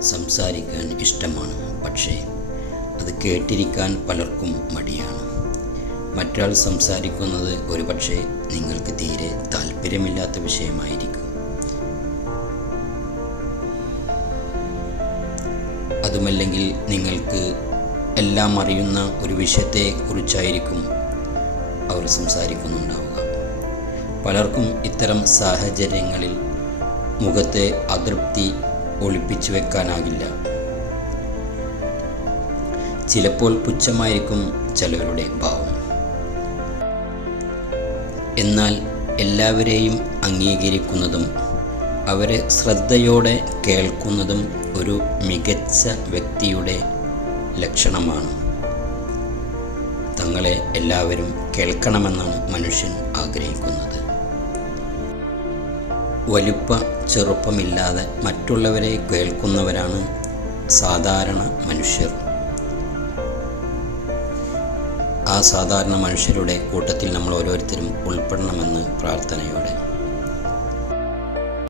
സംസാരിക്കാൻ ഇഷ്ടമാണ്. പക്ഷേ അത് കേട്ടിരിക്കാൻ പലർക്കും മടിയാണ്. മറ്റൊരാൾ സംസാരിക്കുന്നത് ഒരുപക്ഷെ നിങ്ങൾക്ക് തീരെ താല്പര്യമില്ലാത്ത വിഷയമായിരിക്കും. അതുമല്ലെങ്കിൽ നിങ്ങൾക്ക് എല്ലാം അറിയുന്ന ഒരു വിഷയത്തെ കുറിച്ചായിരിക്കും അവർ സംസാരിക്കുന്നുണ്ടാവുക. പലർക്കും ഇത്തരം സാഹചര്യങ്ങളിൽ മുഖത്തെ അതൃപ്തി ഒളിപ്പിച്ചു വെക്കാനാകില്ല. ചിലപ്പോൾ പുച്ഛമായിരിക്കും ചിലവരുടെ ഭാവം. എന്നാൽ എല്ലാവരെയും അംഗീകരിക്കുന്നതും അവരെ ശ്രദ്ധയോടെ കേൾക്കുന്നതും ഒരു മികച്ച വ്യക്തിയുടെ ലക്ഷണമാണ്. തങ്ങളെ എല്ലാവരും കേൾക്കണമെന്നാണ് മനുഷ്യൻ ആഗ്രഹിക്കുന്നത്. വലുപ്പ ചെറുപ്പമില്ലാതെ മറ്റുള്ളവരെ കേൾക്കുന്നവരാണ് സാധാരണ മനുഷ്യർ. ആ സാധാരണ മനുഷ്യരുടെ കൂട്ടത്തിൽ നമ്മൾ ഓരോരുത്തരും ഉൾപ്പെടണമെന്ന് പ്രാർത്ഥനയോടെ